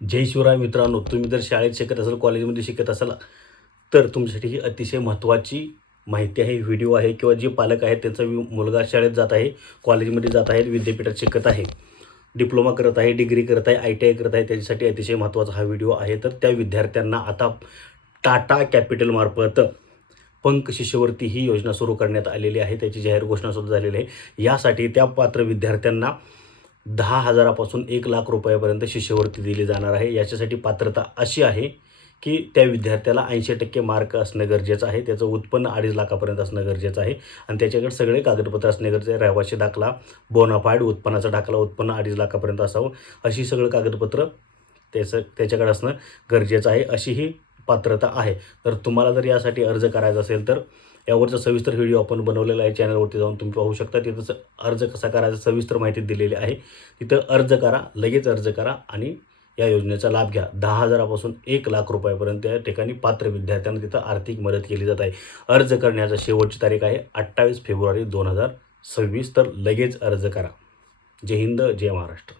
जय शिवराय मित्रांनो, तुम्ही जर शाळेत शिकत असाल, कॉलेजमध्ये शिकत असाल, तर तुमच्यासाठी ही अतिशय महत्त्वाची माहिती आहे, व्हिडिओ आहे किंवा जे पालक आहेत त्यांचा मुलगा शाळेत जात आहे, कॉलेजमध्ये जात आहे, विद्यापीठात शिकत आहे, डिप्लोमा करत आहे, डिग्री करत आहे, ITI करत आहे, त्याच्यासाठी अतिशय महत्त्वाचा हा व्हिडिओ आहे. तर त्या विद्यार्थ्यांना आता टाटा कॅपिटलमार्फत पंक शिष्यवृत्ती ही योजना सुरू करण्यात आलेली आहे. त्याची जाहीर घोषणासुद्धा झालेली आहे. यासाठी त्या पात्र विद्यार्थ्यांना 10,000 पासून 1,00,000 रुपयापर्यंत शिष्यवृत्ती दिली जाणार आहे. याच्यासाठी पात्रता अशी आहे की त्या विद्यार्थ्याला 80% मार्क असणं गरजेचं आहे. त्याचं उत्पन्न 2.5 लाखापर्यंत असणं गरजेचं आहे आणि त्याच्याकडे सगळे कागदपत्र असणे गरजेचं आहे. रहिवासी दाखला, बोनाफाईड, उत्पन्नाचा दाखला, उत्पन्न 2.5 लाखापर्यंत असावं, अशी सगळं कागदपत्र त्याच्याकडे असणं गरजेचं आहे. अशी ही पात्रता आहे. तर तुम्हाला जर यासाठी अर्ज करायचा असेल तर यावरचा सविस्तर व्हिडिओ आपण बनवलेला आहे. चॅनलवरती जाऊन तुम्ही पाहू शकता. तिथं अर्ज कसा करायचा सविस्तर माहिती दिलेली आहे. तिथं अर्ज करा, लगेच अर्ज करा आणि या योजनेचा लाभ घ्या. 10,000 पासून 1,00,000 रुपयापर्यंत या ठिकाणी पात्र विद्यार्थ्यांना तिथं आर्थिक मदत केली जात आहे. अर्ज करण्याची शेवटची तारीख आहे 28 फेब्रुवारी 2026. तर लगेच अर्ज करा. जय हिंद, जय महाराष्ट्र.